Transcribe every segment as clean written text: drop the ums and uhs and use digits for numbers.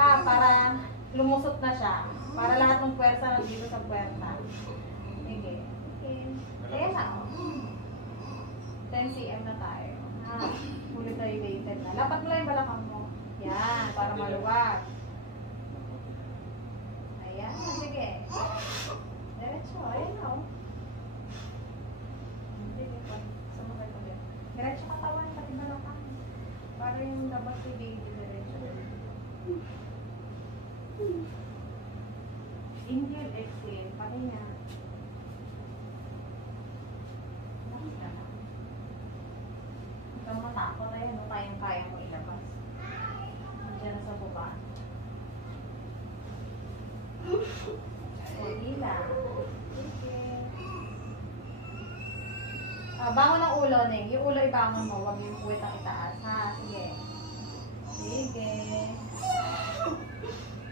ha, para lumusot na siya. Para lahat ng puwersa nandito sa puwerta. Sige. Okay. Ayan na. 10 cm na tayo. Ha, fully dilated na. Lapat mo lang yung balakang mo. Yan, para maluwag. Ayan, sige. Diretso, ayan na. Sige po, sumabay ko din. Diretso katawan, pati balakang. Para yung labas si baby, diretso. Inhale, exhale, pahinga. Huwag kang matakot, ayan, no, kayang-kaya mo ilabas. Diyan na sa baba. Hila. Okay. Bangon ang ulo, Neng. Yung ulo ibangon mo, huwag yung puwet ang itaas. Ha, sige. Sige.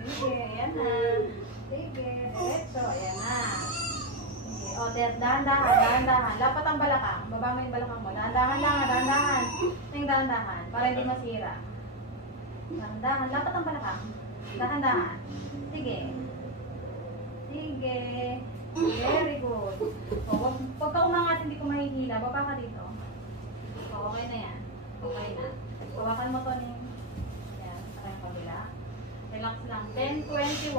Sige, ayan na. Sige, diretso, ayan na. Sige, o, dahan-dahan. Lapat ang balakang. Baba mo yung balakang mo. Dahan-dahan. Neng, dahan-dahan. Para hindi masira. Dahan-dahan. Lapat ang balakang. Dahan-dahan. Sige. Sige. Very good. O, wag ka umangat, hindi ko mahihila. Baba ka dito. O, okay na yan. Okay na. Hawakan mo to ni. Yan, sa kayong kabila. Relax lang. 10-21.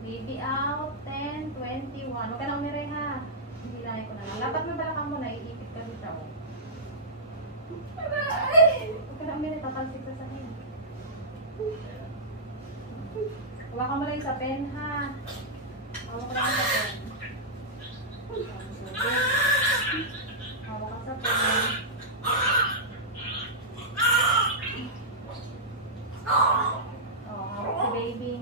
Baby out. 10-21. Huwag ka na umiray ha. Hindi lang ko na lang. Lapat mo balakang mo na. Iipit ka dito. Huwag ka na umiray. Tatalsik ka sa akin. Hawakan mo lang sa pen ha. Hawakan lang sa pen. Hawakan sa pen. Oh, hawak si baby.